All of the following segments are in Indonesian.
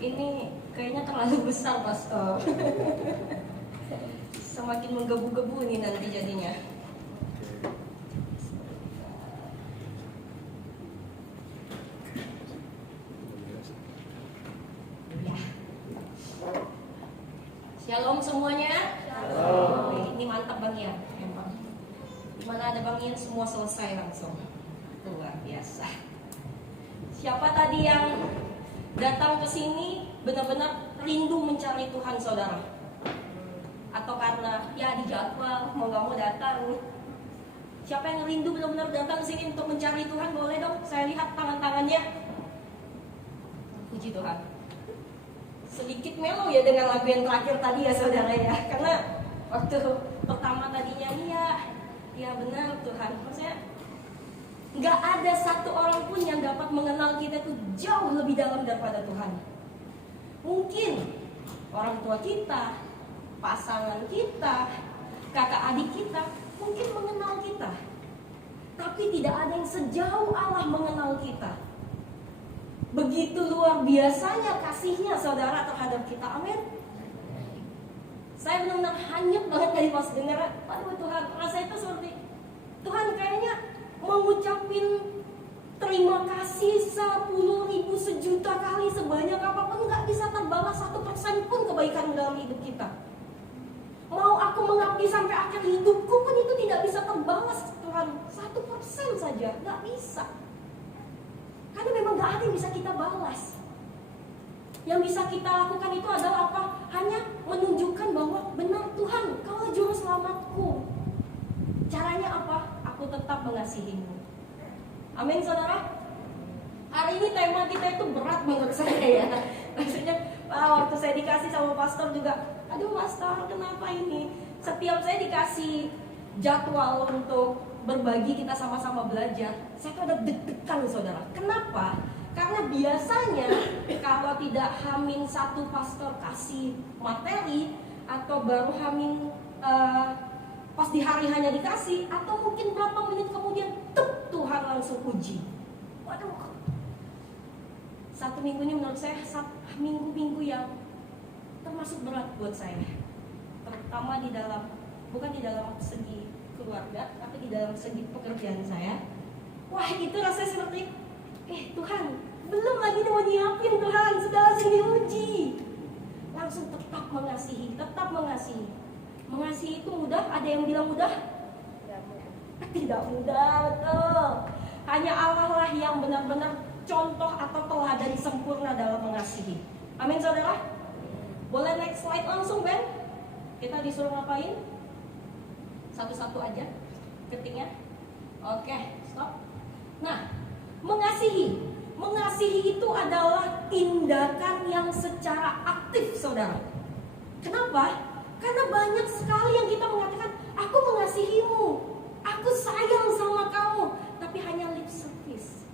Ini kayaknya terlalu besar, Pastor. Semakin menggebu-gebu ini nanti jadinya. Ya. Shalom semuanya. Shalom. Ini mantap Bang Ian, emang. Dimana ada Bang Ian semua selesai langsung. Luar biasa. Siapa tadi yang datang ke sini benar-benar rindu mencari Tuhan, saudara? Atau karena ya dijadwal mau nggak mau datang? Siapa yang rindu benar-benar datang ke sini untuk mencari Tuhan? Boleh dong, saya lihat tangan-tangannya. Puji Tuhan. Sedikit melo ya dengan lagu yang terakhir tadi ya, saudara ya. Karena waktu pertama tadinya ya benar Tuhan. Maksudnya nggak ada satu orang pun yang dapat mengenal kita itu jauh lebih dalam daripada Tuhan. Mungkin orang tua kita, pasangan kita, kakak adik kita mungkin mengenal kita, tapi tidak ada yang sejauh Allah mengenal kita. Begitu luar biasanya kasihnya saudara terhadap kita. Amin. Saya benar-benar hanyut banget tadi pas dengar, aduh Tuhan, rasanya itu seperti Tuhan kayaknya mengucapin terima kasih 10.000 sejuta kali, sebanyak apapun nggak bisa terbalas 1% pun kebaikan dalam hidup kita. Mau aku mengabdi sampai akhir hidupku pun itu tidak bisa terbalas Tuhan, 1% saja nggak bisa. Karena memang nggak ada yang bisa kita balas. Yang bisa kita lakukan itu adalah apa? Hanya menunjukkan bahwa benar Tuhan, Kaulah juru selamatku. Caranya apa? Aku tetap mengasihimu. Amin saudara. Hari ini tema kita itu berat menurut saya ya. Maksudnya waktu saya dikasih sama pastor juga, aduh pastor kenapa ini? Setiap saya dikasih jadwal untuk berbagi, kita sama-sama belajar, saya tuh ada deg-degan saudara. Kenapa? Karena biasanya kalau tidak Hamin satu pastor kasih materi, atau baru Hamin pas di hari hanya dikasih, atau mungkin berapa menit kemudian Tuhan langsung uji. Waduh, satu minggu ini menurut saya minggu-minggu yang termasuk berat buat saya. Terutama bukan di dalam segi keluarga, tapi di dalam segi pekerjaan saya. Wah, itu rasanya seperti Tuhan, belum lagi mau nyiapin Tuhan, sudah langsung diuji. Langsung tetap mengasihi, tetap mengasihi. Mengasihi itu mudah? Ada yang bilang mudah? Tidak mudah, betul. Hanya Allah lah yang benar-benar contoh atau teladan sempurna dalam mengasihi. Amin saudara? Boleh next slide langsung Ben? Kita disuruh ngapain? Satu-satu aja ketiknya. Oke, stop. Nah, mengasihi itu adalah tindakan yang secara aktif saudara. Kenapa? Karena banyak sekali yang kita mengatakan, aku mengasihimu, aku sayang sama kamu, tapi hanya lip service.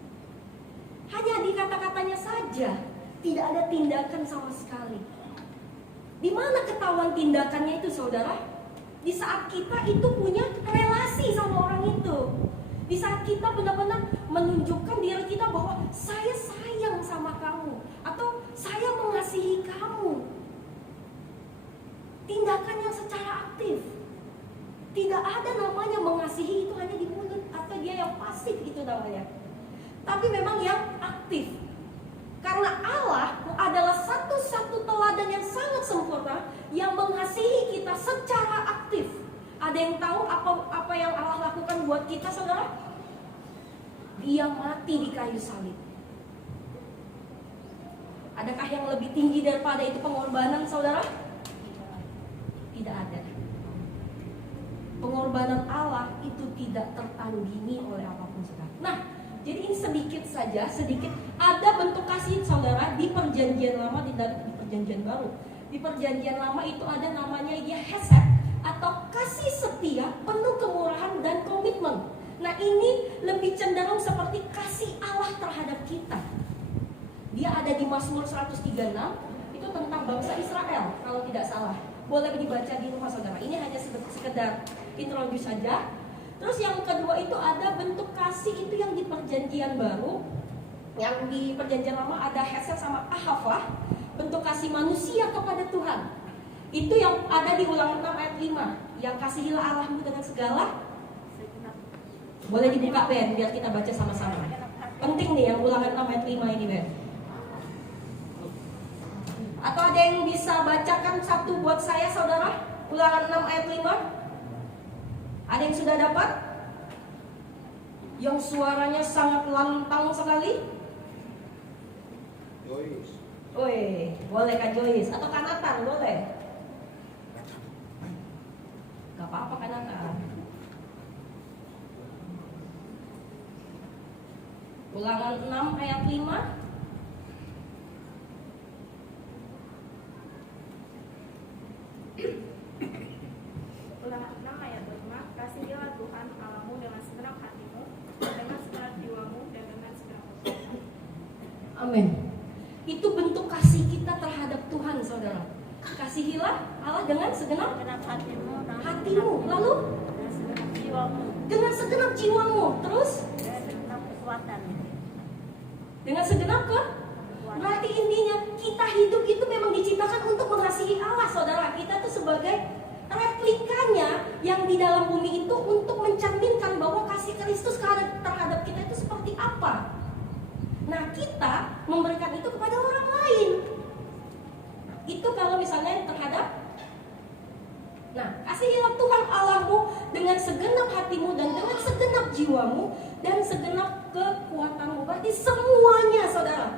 Hanya di kata-katanya saja, tidak ada tindakan sama sekali. Di mana ketahuan tindakannya itu saudara? Di saat kita itu punya relasi sama orang itu. Di saat kita benar-benar menunjukkan diri kita bahwa saya sayang sama kamu, atau saya mengasihi kamu. Tindakan yang secara aktif. Tidak ada namanya mengasihi itu hanya di mulut, atau dia yang pasif itu namanya. Tapi memang yang aktif. Karena Allah adalah satu-satu teladan yang sangat sempurna yang mengasihi kita secara aktif. Ada yang tahu apa yang Allah lakukan buat kita saudara? Dia mati di kayu salib. Adakah yang lebih tinggi daripada itu pengorbanan saudara? Tidak ada. Pengorbanan Allah itu tidak tertandingi oleh apapun saudara. Nah, jadi ini sedikit saja, ada bentuk kasih saudara di perjanjian lama dan di perjanjian baru. Di perjanjian lama itu ada namanya hesed atau kasih setia, penuh kemurahan dan komitmen. Nah, ini lebih cenderung seperti kasih Allah terhadap kita. Dia ada di Mazmur 136, itu tentang bangsa Israel kalau tidak salah. Boleh dibaca di rumah saudara. Ini hanya sekedar introduce saja. Terus yang kedua itu ada bentuk kasih itu yang di perjanjian baru. Yang di perjanjian lama ada hesed sama ahava, bentuk kasih manusia kepada Tuhan. Itu yang ada di Ulangan 6 ayat 5. Yang kasihilah Allahmu dengan segala. Boleh dibuka Ben, biar kita baca sama-sama. Penting nih yang Ulangan 6 ayat 5 ini Ben. Atau ada yang bisa bacakan satu buat saya saudara? Ulangan 6 ayat 5. Ada yang sudah dapat? Yang suaranya sangat lantang sekali. Joyce. Woi, boleh Kak Joyce atau Kak Nathan, boleh. Gak apa-apa Kak Nathan. Ulangan 6 ayat 5. Ulangan 6 ayat 5. Kasihilah Tuhan Allahmu dengan segenap hatimu, dengan segenap jiwamu, dan dengan segenap kekuatanmu. Amin. Itu bentuk kasih kita terhadap Tuhan, saudara. Kasihilah Allah dengan segenap hatimu, lalu dengan segenap jiwamu, dengan segenap jiwamu, terus dengan segenap kekuatan. dengan segenap berarti intinya kita hidup itu memang diciptakan untuk mengasihi Allah, saudara. Kita tuh sebagai replikanya yang di dalam bumi itu untuk mencerminkan bahwa kasih Kristus terhadap kita itu seperti apa. Nah, kita memberikan itu kepada orang lain. Itu kalau misalnya terhadap. Nah, kasihilah Tuhan Allahmu dengan segenap hatimu dan dengan segenap jiwamu dan segenap kekuatanmu. Berarti semuanya, saudara.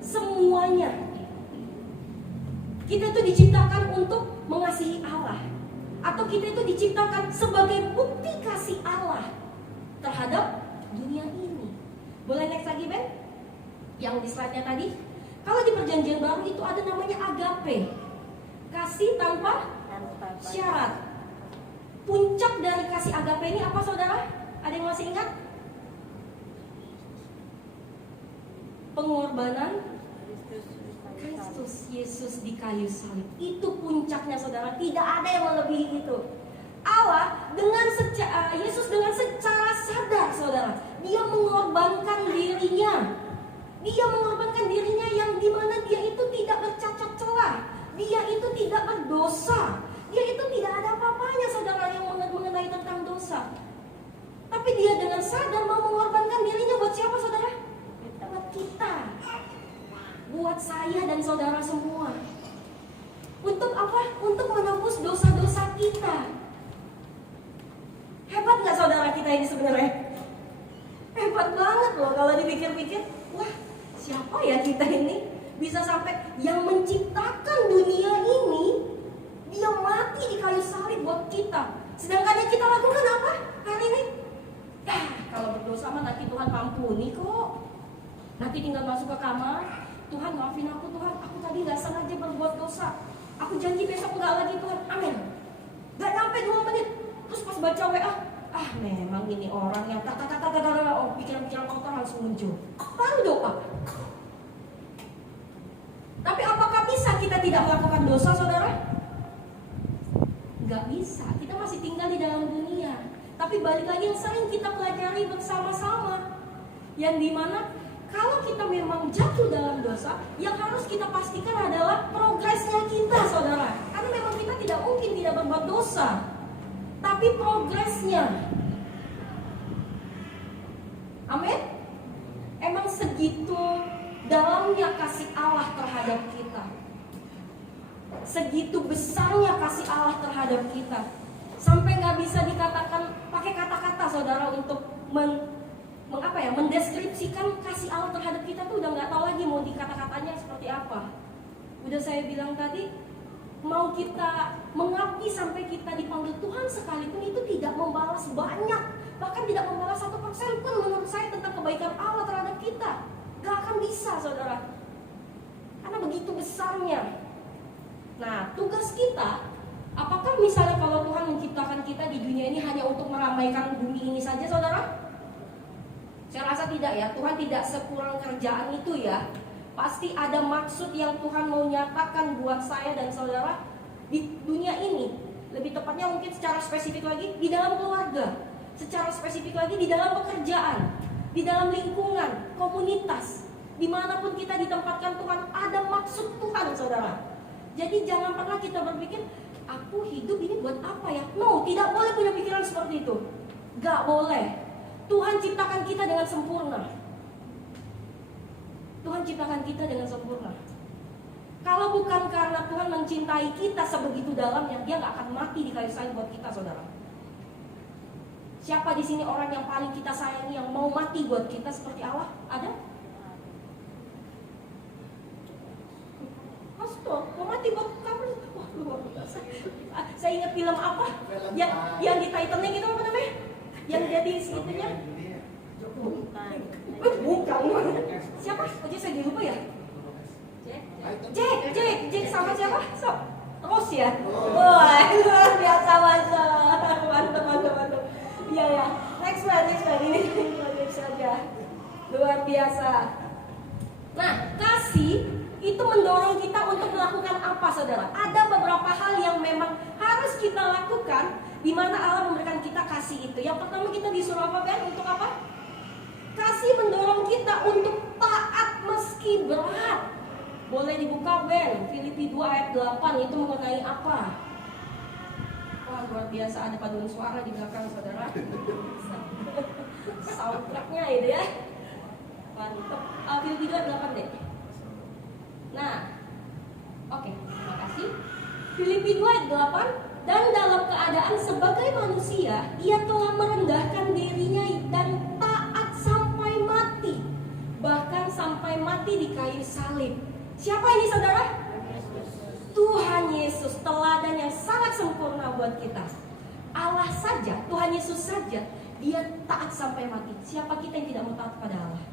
Semuanya. Kita itu diciptakan untuk mengasihi Allah. Atau kita itu diciptakan sebagai bukti kasih Allah terhadap dunia ini. Boleh next lagi, Ben? Yang di slide-nya tadi. Kalau di perjanjian baru itu ada namanya agape, kasih tanpa syarat. Puncak dari kasih agape ini apa, saudara? Ada yang masih ingat? Pengorbanan Kristus Yesus di kayu salib. Itu puncaknya, saudara. Tidak ada yang melebihi itu. Allah Yesus dengan secara sadar, saudara, dia mengorbankan dirinya. Dia mengorbankan dirinya yang dimana dia itu tidak bercacat celah. Dia itu tidak berdosa. Dia itu tidak ada apa-apanya, saudara, yang mengenai tentang dosa. Tapi dia dengan sadar mau mengorbankan dirinya buat siapa, saudara? Buat kita. Buat saya dan saudara semua. Untuk apa? Untuk menebus dosa-dosa kita. Hebat gak saudara kita ini sebenarnya? Hebat banget loh kalau dipikir-pikir. Wah, siapa ya kita ini? Bisa sampai yang menciptakan dunia ini, dia mati di kayu salib buat kita. Sedangkan yang kita lakukan apa hari ini? Kalau berdosa mah nanti Tuhan ampuni kok. Nanti tinggal masuk ke kamar, Tuhan maafin aku Tuhan, aku tadi gak sengaja berbuat dosa. Aku janji besok enggak lagi Tuhan, amin. Gak nyampe 2 menit, terus pas baca WA, memang ini orang yang pikiran-pikiran kotor langsung muncul. Baru doa. Tapi apakah bisa kita tidak melakukan dosa, saudara? Gak bisa, kita masih tinggal di dalam dunia. Tapi balik lagi yang sering kita pelajari bersama-sama, yang dimana kalau kita memang jatuh dalam dosa, yang harus kita pastikan adalah progresnya kita, saudara. Karena memang kita tidak mungkin tidak berbuat dosa, tapi progresnya. Amin. Emang segitu dalamnya kasih Allah terhadap kita. Segitu besarnya kasih Allah terhadap kita. Sampai gak bisa dikatakan pakai kata-kata, saudara, untuk mendeskripsikan kasih Allah terhadap kita tuh udah nggak tahu lagi mau dikata-katanya seperti apa. Udah saya bilang tadi, mau kita mengabdi sampai kita dipanggil Tuhan sekalipun itu tidak membalas banyak, bahkan tidak membalas 1% pun menurut saya tentang kebaikan Allah terhadap kita. Gak akan bisa, saudara, karena begitu besarnya. Nah, tugas kita, apakah misalnya kalau Tuhan menciptakan kita di dunia ini hanya untuk meramaikan bumi ini saja, saudara? Saya rasa tidak ya, Tuhan tidak sekurang kerjaan itu ya. Pasti ada maksud yang Tuhan mau nyatakan buat saya dan saudara di dunia ini. Lebih tepatnya mungkin secara spesifik lagi di dalam keluarga, secara spesifik lagi di dalam pekerjaan, di dalam lingkungan, komunitas. Dimanapun kita ditempatkan Tuhan, ada maksud Tuhan, saudara. Jadi jangan pernah kita berpikir, aku hidup ini buat apa ya? No, tidak boleh punya pikiran seperti itu. Gak boleh. Tuhan ciptakan kita dengan sempurna. Tuhan ciptakan kita dengan sempurna. Kalau bukan karena Tuhan mencintai kita sebegitu dalamnya, Dia gak akan mati di kayu salib buat kita, saudara. Siapa di sini orang yang paling kita sayangi, yang mau mati buat kita seperti Allah? Ada? Mau mati buat kamu? Wah, luar biasa. Saya ingat film apa? Yang di Titanic itu apa namanya? Yang jadi itunya? Bukan. Siapa? Oke, saya lupa ya. Jack sama siapa? Rose ya? Wah, luar biasa, mantap. Iya. Next one. Ini saja. Luar biasa. Nah, kasih itu mendorong kita untuk melakukan apa, saudara? Ada beberapa hal yang memang harus kita lakukan di mana Allah memberikan kita kasih itu. Yang pertama, kita disuruh apa, Ben? Untuk apa? Kasih mendorong kita untuk taat meski berat. Boleh dibuka, Ben? Filipi 2 ayat 8 itu mengenai apa? Wah, luar biasa, ada paduan suara di belakang, saudara. Soundtracknya itu ya. Mantap. Filipi 2 ayat 8 deh. Nah, oke, terima kasih. Filipi 2 ayat 8. Dan dalam keadaan sebagai manusia, Ia telah merendahkan dirinya dan taat sampai mati, bahkan sampai mati di kayu salib. Siapa ini, saudara? Tuhan Yesus, teladan yang sangat sempurna buat kita. Allah saja, Tuhan Yesus saja, Dia taat sampai mati. Siapa kita yang tidak mau taat pada Allah?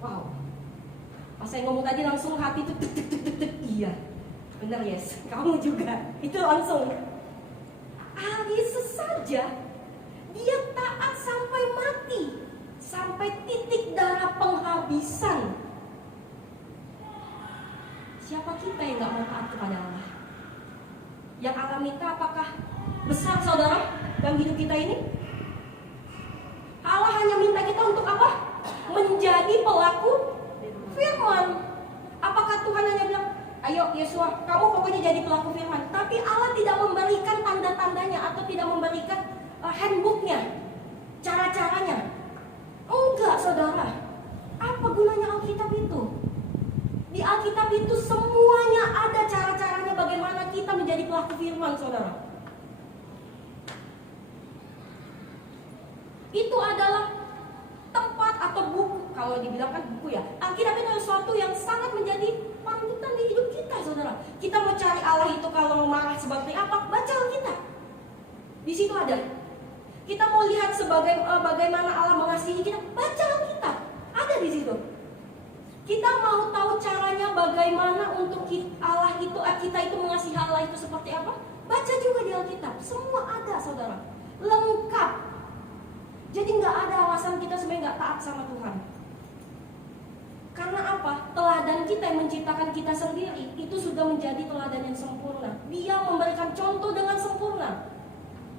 Wow. Pas saya ngomong tadi langsung hati itu tek. Iya, benar, yes. Kamu juga. Itu langsung. Allah Yesus saja, Dia taat sampai mati, sampai titik darah penghabisan. Siapa kita yang gak mau taat kepada Allah? Yang Allah minta apakah besar, saudara, dalam hidup kita ini? Allah hanya minta kita untuk apa? Menjadi pelaku firman. Apakah Tuhan hanya bilang, ayo Yesua, kamu pokoknya jadi pelaku firman? Tapi Allah tidak memberikan tanda-tandanya atau tidak memberikan handbooknya, cara-caranya. Enggak, saudara. Apa gunanya Alkitab itu? Di Alkitab itu semuanya ada cara-caranya bagaimana kita menjadi pelaku firman, saudara. Itu adalah tempat atau buku, kalau dibilang kan buku ya. Alkitab itu sesuatu yang sangat menjadi panutan di hidup kita, saudara. Kita mau cari Allah itu kalau marah seperti apa, baca Alkitab. Di situ ada. Kita mau lihat sebagai bagaimana Allah mengasihi kita, baca Alkitab. Ada di situ. Kita mau tahu caranya bagaimana untuk kita itu mengasihi Allah itu seperti apa, baca juga di Alkitab. Semua ada, saudara. Lengkap. Jadi nggak ada alasan kita sebenarnya nggak taat sama Tuhan. Karena apa? Teladan kita yang menciptakan kita sendiri itu sudah menjadi teladan yang sempurna. Dia memberikan contoh dengan sempurna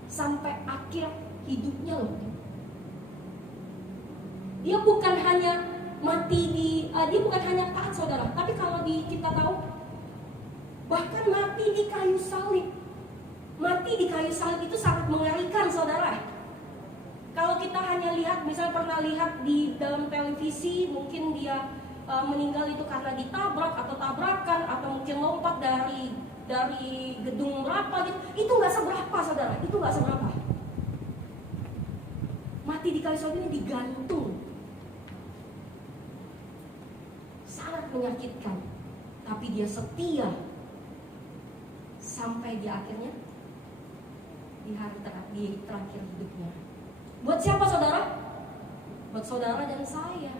sampai akhir hidupnya loh. Dia bukan hanya dia bukan hanya taat, saudara, tapi kalau kita tahu bahkan mati di kayu salib. Mati di kayu salib itu sangat mengerikan, saudara. Kalau kita hanya lihat, misalnya pernah lihat di dalam televisi, mungkin dia meninggal itu karena ditabrak atau tabrakan atau mungkin lompat dari gedung berapa gitu. Itu nggak seberapa, saudara. Itu nggak seberapa. Mati di kayu salib ini digantung. Sangat menyakitkan, tapi dia setia sampai di akhirnya, di hari terakhir hidupnya. Buat siapa, saudara? Buat saudara dan saya.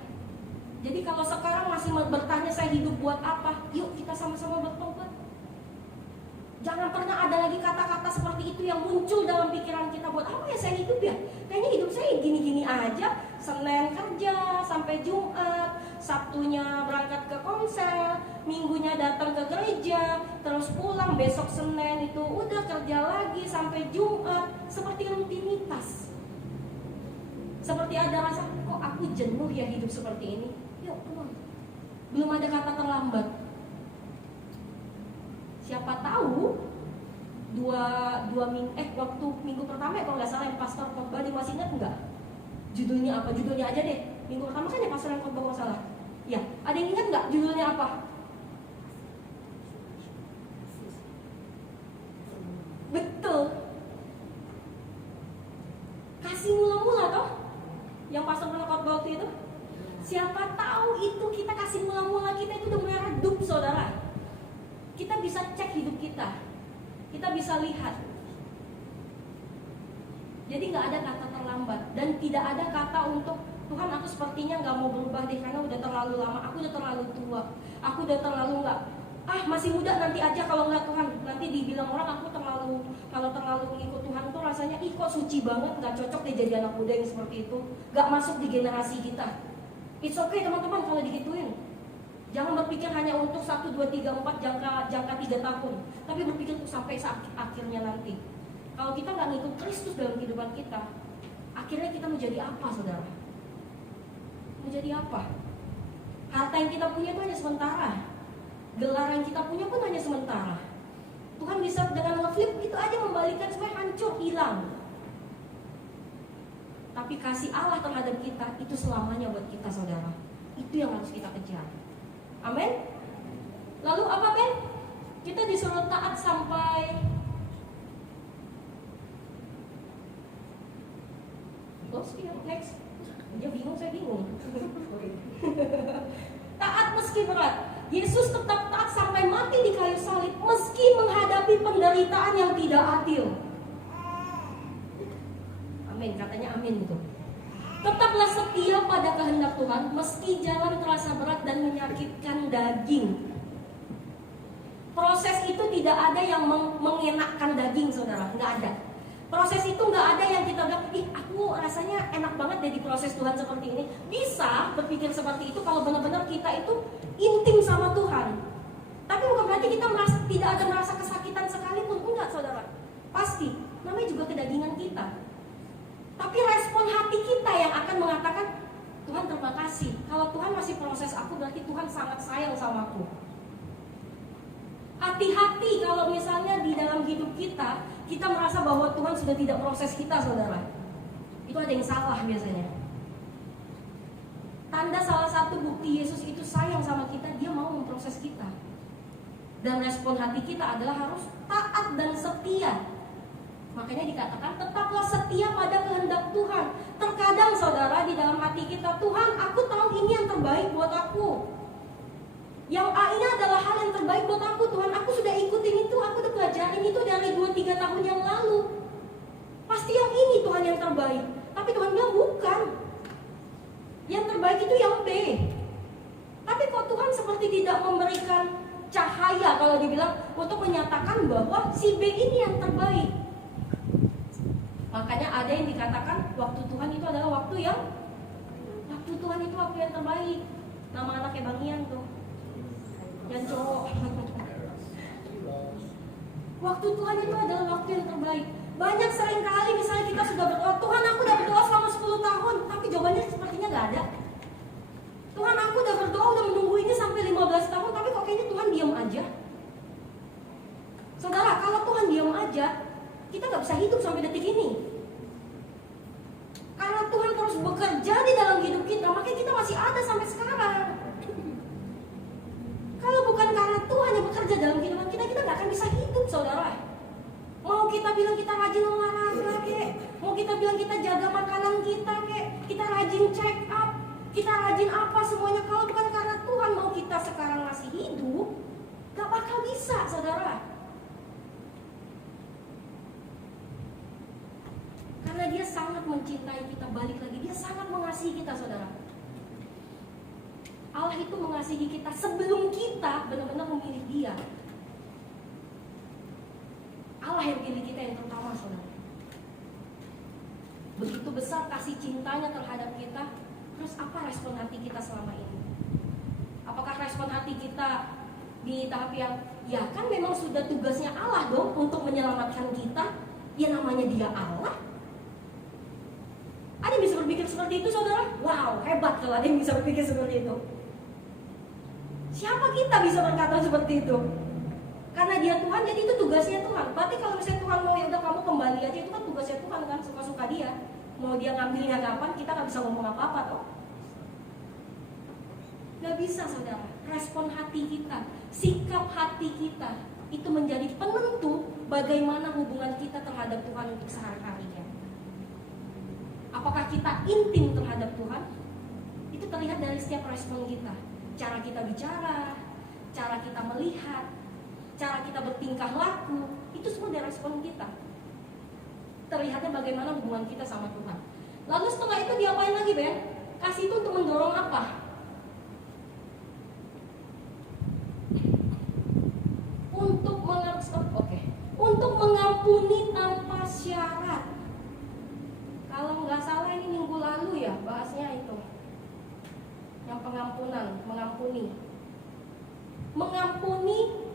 Jadi kalau sekarang masih bertanya saya hidup buat apa, yuk kita sama-sama bertobat. Jangan pernah ada lagi kata-kata seperti itu yang muncul dalam pikiran kita. Buat apa ya saya hidup ya? Kayaknya hidup saya gini-gini aja. Senin kerja sampai Jumat, Sabtunya berangkat ke konser, Minggunya datang ke gereja, terus pulang besok Senin itu udah kerja lagi sampai Jumat. Seperti rutinitas. Seperti ada rasa, kok aku jenuh ya hidup seperti ini. Yuk, come on. Belum ada kata terlambat. Siapa tahu waktu minggu pertama ya kalau nggak salah yang pastor khotbah, dia masih ingat nggak? Judulnya apa? Judulnya aja deh. Minggu pertama kan ya pastor yang khotbah nggak salah. Ya, ada yang ingat nggak judulnya apa? Betul. Kasih mula-mula toh? Yang pastor pernah khotbah waktu itu? Siapa tahu itu kita kasih mula-mula kita itu udah mulai redup, saudara. Kita bisa cek hidup kita. Kita bisa lihat. Jadi nggak ada kata terlambat dan tidak ada kata untuk Tuhan aku sepertinya nggak mau berubah deh karena udah terlalu lama, aku udah terlalu tua, aku udah terlalu nggak masih muda nanti aja kalau nggak Tuhan nanti dibilang orang aku kalau terlalu mengikut Tuhan tuh rasanya kok suci banget, nggak cocok deh jadi anak muda yang seperti itu, nggak masuk di generasi kita. It's okay teman-teman kalau digituin. Jangan berpikir hanya untuk 1, 2, 3, 4 jangka 3 tahun, tapi berpikir untuk sampai saat akhirnya nanti. Kalau kita nggak ngikut Kristus dalam kehidupan kita, akhirnya kita menjadi apa, saudara? Menjadi apa? Harta yang kita punya itu hanya sementara. Gelar yang kita punya pun hanya sementara. Tuhan bisa dengan ngeflip gitu aja membalikan supaya hancur, hilang. Tapi kasih Allah terhadap kita itu selamanya buat kita, saudara. Itu yang harus kita kejar. Amin. Lalu apa, Ben? Kita disuruh taat sampai next. Dia bingung, saya bingung. Taat meski berat. Yesus tetap taat sampai mati di kayu salib meski menghadapi penderitaan yang tidak adil. Amin, katanya amin itu. Tetaplah setia pada kehendak Tuhan meski jalan terasa berat dan menyakitkan daging. Proses itu tidak ada yang mengenakkan daging, saudara, nggak ada. Proses itu nggak ada yang kita bilang, aku rasanya enak banget deh di proses Tuhan seperti ini. Bisa berpikir seperti itu kalau benar-benar kita itu intim sama Tuhan. Tapi bukan berarti kita tidak ada merasa kesakitan sekalipun, enggak, saudara. Pasti, namanya juga kedagingan kita. Tapi respon hati kita yang akan mengatakan, Tuhan terima kasih. Kalau Tuhan masih proses aku, berarti Tuhan sangat sayang sama aku. Hati-hati kalau misalnya di dalam hidup kita merasa bahwa Tuhan sudah tidak proses kita, saudara. Itu ada yang salah biasanya. Tanda salah satu bukti Yesus itu sayang sama kita, dia mau memproses kita. Dan respon hati kita adalah harus taat dan setia. Makanya dikatakan tetaplah setia pada kehendak Tuhan. Terkadang saudara di dalam hati kita, Tuhan aku tahu ini yang terbaik buat aku. Yang A ini adalah hal yang terbaik buat aku, Tuhan. Aku sudah ikutin itu, aku udah pelajarin itu dari 2-3 tahun yang lalu. Pasti yang ini Tuhan yang terbaik. Tapi Tuhan bilang bukan. Yang terbaik itu yang B. Tapi kok Tuhan seperti tidak memberikan cahaya kalau dibilang untuk menyatakan bahwa si B ini yang terbaik. Makanya ada yang dikatakan waktu Tuhan itu adalah waktu yang terbaik. Nama anaknya Bang Ian tuh, yang cowok. Waktu Tuhan itu adalah waktu yang terbaik. Banyak sering kali misalnya kita sudah berdoa, Tuhan aku udah berdoa selama 10 tahun, tapi jawabannya sepertinya gak ada. Tuhan aku udah berdoa, udah menunggu ini sampai 15 tahun, tapi kok kayaknya Tuhan diam aja. Saudara, kalau Tuhan diam aja, kita gak bisa hidup sampai detik ini. Karena Tuhan terus bekerja di dalam hidup kita, makanya kita masih ada sampai sekarang. Kalau bukan karena Tuhan yang bekerja dalam kehidupan kita, kita gak akan bisa hidup, saudara. Mau kita bilang kita rajin olahraga kek, mau kita bilang kita jaga makanan kita kek, kita rajin check up, kita rajin apa semuanya, kalau bukan karena Tuhan mau kita sekarang masih hidup, gak bakal bisa, saudara. Karena dia sangat mencintai kita, balik lagi, dia sangat mengasihi kita, saudara. Allah itu mengasihi kita sebelum kita benar-benar memilih dia. Allah yang pilih kita yang pertama, saudara. Begitu besar kasih cintanya terhadap kita. Terus apa respon hati kita selama ini? Apakah respon hati kita di tahap yang, ya kan memang sudah tugasnya Allah dong untuk menyelamatkan kita, ya namanya dia Allah. Ada yang bisa berpikir seperti itu saudara, wow, hebat kalau ada yang bisa berpikir seperti itu. Siapa kita bisa berkata seperti itu? Karena dia Tuhan, jadi itu tugasnya Tuhan. Berarti kalau misalnya Tuhan mau, ya udah kamu kembali aja, itu kan tugasnya Tuhan kan, suka-suka dia. Mau dia ngambilnya kapan, kita nggak bisa ngomong apa-apa toh. Nggak bisa saudara. Respon hati kita, sikap hati kita, itu menjadi penentu bagaimana hubungan kita terhadap Tuhan untuk sehari-harinya. Apakah kita intim terhadap Tuhan? Itu terlihat dari setiap respon kita. Cara kita bicara, cara kita melihat, cara kita bertingkah laku, itu semua dari respon kita. Terlihatnya bagaimana hubungan kita sama Tuhan. Lalu setelah itu diapain lagi, Ben? Kasih itu untuk mendorong apa? Untuk mengampuni tanpa syarat. Kalau nggak salah ini minggu lalu ya bahasnya itu, yang pengampunan, mengampuni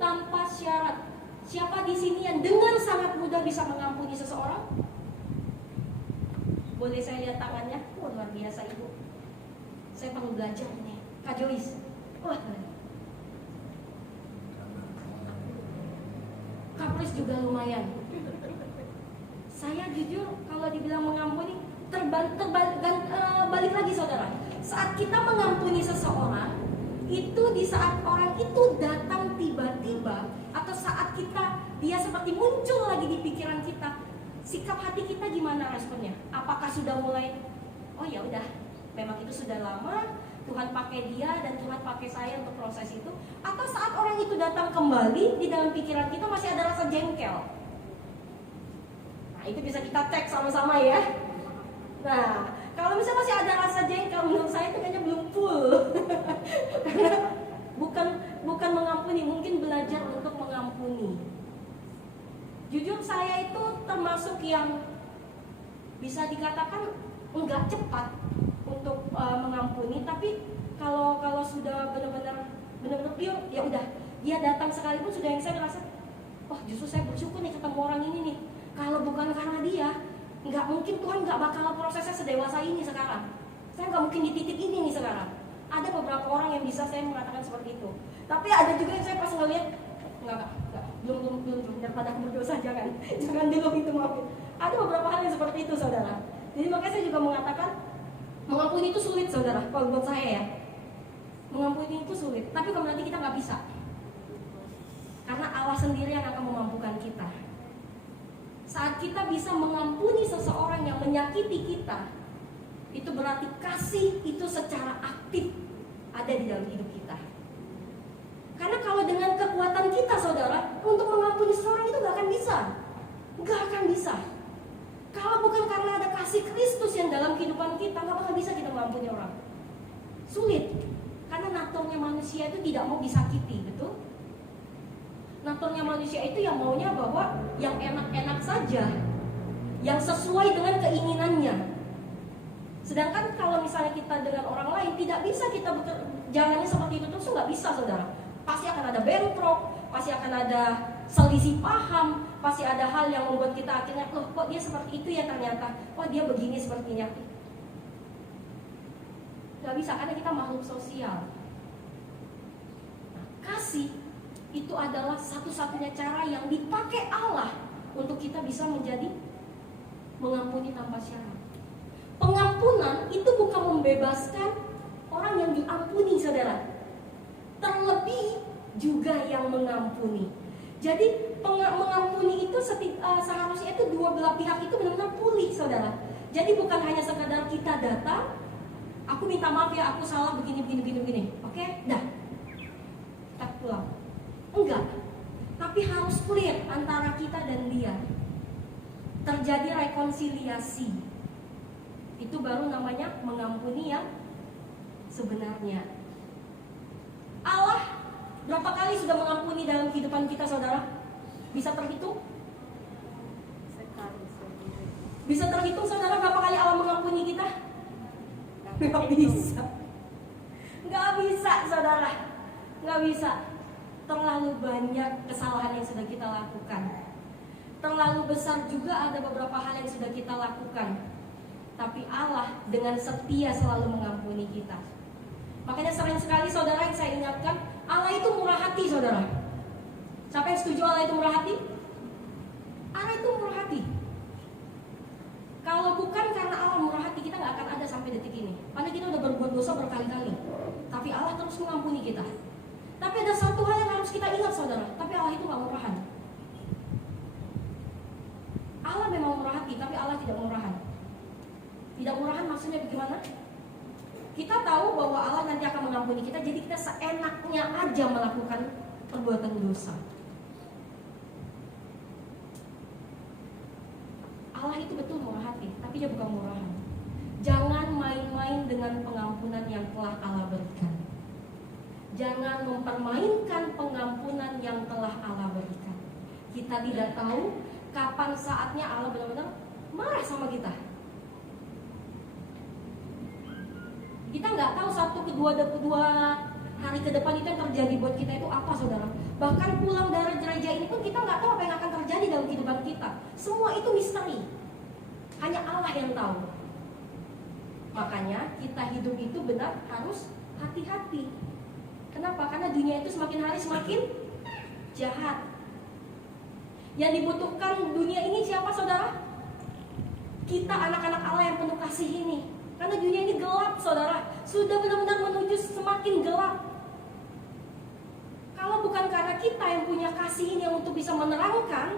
tanpa syarat. Siapa di sini yang dengan sangat mudah bisa mengampuni seseorang? Boleh saya lihat tangannya? Wah, luar biasa ibu. Saya perlu belajar ini, Kak Joyce. Wah, Kapris juga lumayan. Saya jujur kalau dibilang mengampuni balik lagi saudara. Saat kita mengampuni seseorang, itu di saat orang itu datang tiba-tiba, atau saat dia seperti muncul lagi di pikiran kita, sikap hati kita gimana responnya? Apakah sudah mulai, oh ya udah, memang itu sudah lama, Tuhan pakai dia dan Tuhan pakai saya untuk proses itu, atau saat orang itu datang kembali di dalam pikiran kita masih ada rasa jengkel. Nah, itu bisa kita cek sama-sama ya. Nah, kalau misalnya masih ada rasa jengkel, menurut saya itu kayaknya belum full. Karena bukan mengampuni, mungkin belajar untuk mengampuni. Jujur saya itu termasuk yang bisa dikatakan enggak cepat untuk mengampuni, tapi kalau sudah benar-benar pure, ya udah, dia datang sekalipun sudah yang saya merasa, oh justru saya bersyukur nih ketemu orang ini nih. Kalau bukan karena dia, nggak mungkin Tuhan nggak bakal prosesnya sedewasa ini sekarang. Saya nggak mungkin di titik ini nih sekarang. Ada beberapa orang yang bisa saya mengatakan seperti itu. Tapi ada juga yang saya pas ngeliat, enggak, belum daripada aku berdosa, jangan dulu itu, maafin. Ada beberapa hal yang seperti itu saudara. Jadi makanya saya juga mengatakan mengampuni itu sulit saudara, kalau buat saya ya. Mengampuni itu sulit, tapi kalau nanti kita nggak bisa, karena Allah sendiri yang akan memampukan kita. Saat kita bisa mengampuni seseorang yang menyakiti kita, itu berarti kasih itu secara aktif ada di dalam hidup kita. Karena kalau dengan kekuatan kita saudara, untuk mengampuni seseorang itu gak akan bisa. Kalau bukan karena ada kasih Kristus yang dalam kehidupan kita, gak bakal bisa kita mengampuni orang. Sulit, karena naturnya manusia itu tidak mau disakiti, betul? Naturnya manusia itu yang maunya bahwa yang enak-enak saja, yang sesuai dengan keinginannya. Sedangkan kalau misalnya kita dengan orang lain, tidak bisa kita jalannya seperti itu terus, nggak bisa saudara. Pasti akan ada bentrok, pasti akan ada selisih paham, pasti ada hal yang membuat kita akhirnya, loh kok dia seperti itu ya ternyata, kok dia begini sepertinya. Nggak bisa, karena kita makhluk sosial. Nah, kasih itu adalah satu-satunya cara yang dipakai Allah untuk kita bisa menjadi mengampuni tanpa syarat. Pengampunan itu bukan membebaskan orang yang diampuni saudara, terlebih juga yang mengampuni. Jadi mengampuni itu seharusnya itu dua belah pihak itu benar-benar pulih saudara. Jadi bukan hanya sekadar kita datang, aku minta maaf ya, aku salah begini. Oke, dah, kita pulang. Enggak, tapi harus clear antara kita dan dia. Terjadi rekonsiliasi. Itu baru namanya mengampuni yang sebenarnya. Allah berapa kali sudah mengampuni dalam kehidupan kita saudara? Bisa terhitung? Bisa terhitung saudara berapa kali Allah mengampuni kita? Nggak bisa saudara. Nggak bisa. Terlalu banyak kesalahan yang sudah kita lakukan. Terlalu besar juga ada beberapa hal yang sudah kita lakukan. tapi Allah dengan setia selalu mengampuni kita. Makanya sering sekali saudara yang saya ingatkan, Allah itu murah hati saudara. Siapa yang setuju Allah itu murah hati? Allah itu murah hati. Kalau bukan karena Allah murah hati, kita nggak akan ada sampai detik ini. Karena kita udah berbuat dosa berkali-kali, tapi Allah terus mengampuni kita. Tapi ada satu hal yang harus kita ingat saudara, tapi Allah itu nggak murahan. Allah memang murah hati, tapi Allah tidak murahan. Tidak murahan maksudnya bagaimana? Kita tahu bahwa Allah nanti akan mengampuni kita, jadi kita seenaknya aja melakukan perbuatan dosa. Allah itu betul murah hati, tapi dia bukan murahan. Jangan main-main dengan pengampunan yang telah Allah berikan. Jangan mempermainkan pengampunan yang telah Allah berikan. Kita tidak tahu kapan saatnya Allah benar-benar marah sama kita. Kita nggak tahu satu kedua hari ke depan itu yang terjadi buat kita itu apa saudara. Bahkan pulang dari gereja ini pun kita nggak tahu apa yang akan terjadi dalam kehidupan kita. Semua itu misteri. Hanya Allah yang tahu. Makanya kita hidup itu benar harus hati-hati. Kenapa? Karena dunia itu semakin hari semakin jahat. Yang dibutuhkan dunia ini siapa saudara? Kita anak-anak Allah yang penuh kasih ini. Karena dunia ini gelap saudara. Sudah benar-benar menuju semakin gelap. Kalau bukan karena kita yang punya kasih ini yang untuk bisa menerangkan,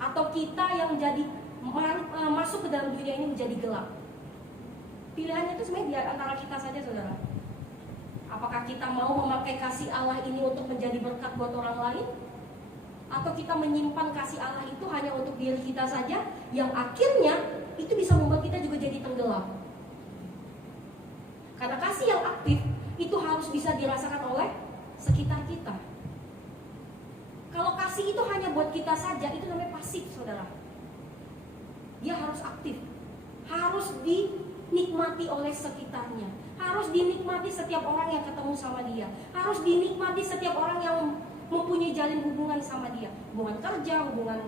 atau kita yang menjadi masuk ke dalam dunia ini menjadi gelap. Pilihannya itu sebenarnya di antara kita saja saudara. Apakah kita mau memakai kasih Allah ini untuk menjadi berkat buat orang lain, atau kita menyimpan kasih Allah itu hanya untuk diri kita saja, yang akhirnya itu bisa membuat kita juga jadi tenggelam. Karena kasih yang aktif itu harus bisa dirasakan oleh sekitar kita. Kalau kasih itu hanya buat kita saja, itu namanya pasif saudara. Dia harus aktif, harus dinikmati oleh sekitarnya, harus dinikmati setiap orang yang ketemu sama dia, harus dinikmati setiap orang yang mempunyai jalin hubungan sama dia, hubungan kerja, hubungan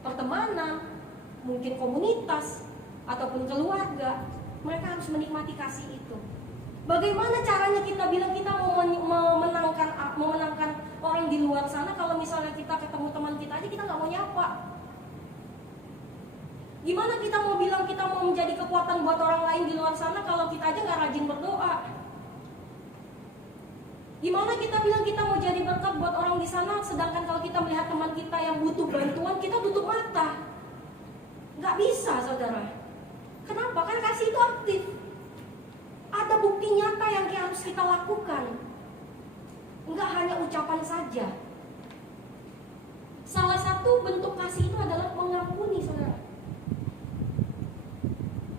pertemanan, mungkin komunitas ataupun keluarga. Mereka harus menikmati kasih itu. Bagaimana caranya kita bilang kita mau memenangkan orang di luar sana kalau misalnya kita ketemu teman kita aja kita nggak mau nyapa? Gimana kita mau bilang kita mau menjadi kekuatan buat orang lain di luar sana kalau kita aja nggak rajin berdoa? Gimana kita bilang kita mau jadi berkat buat orang di sana, sedangkan kalau kita melihat teman kita yang butuh bantuan, kita tutup mata? Nggak bisa saudara. Kenapa? Kan kasih itu aktif. Ada bukti nyata yang harus kita lakukan. Nggak hanya ucapan saja. Salah satu bentuk kasih itu adalah mengampuni saudara.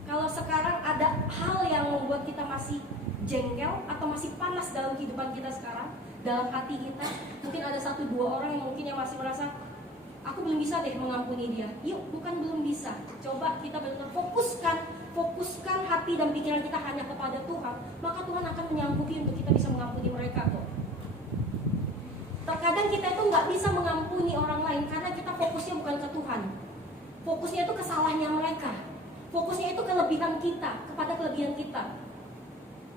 Kalau sekarang ada hal yang membuat kita masih jengkel atau masih panas dalam kehidupan kita sekarang, dalam hati kita, mungkin ada 1-2 orang yang mungkin yang masih merasa aku belum bisa deh mengampuni dia. Yuk, bukan belum bisa. Coba kita benar-benar fokuskan hati dan pikiran kita hanya kepada Tuhan, maka Tuhan akan menyanggupi untuk kita bisa mengampuni mereka kok. Terkadang kita itu nggak bisa mengampuni orang lain karena kita fokusnya bukan ke Tuhan. Fokusnya itu kesalahannya mereka. Fokusnya itu kelebihan kita, kepada kelebihan kita.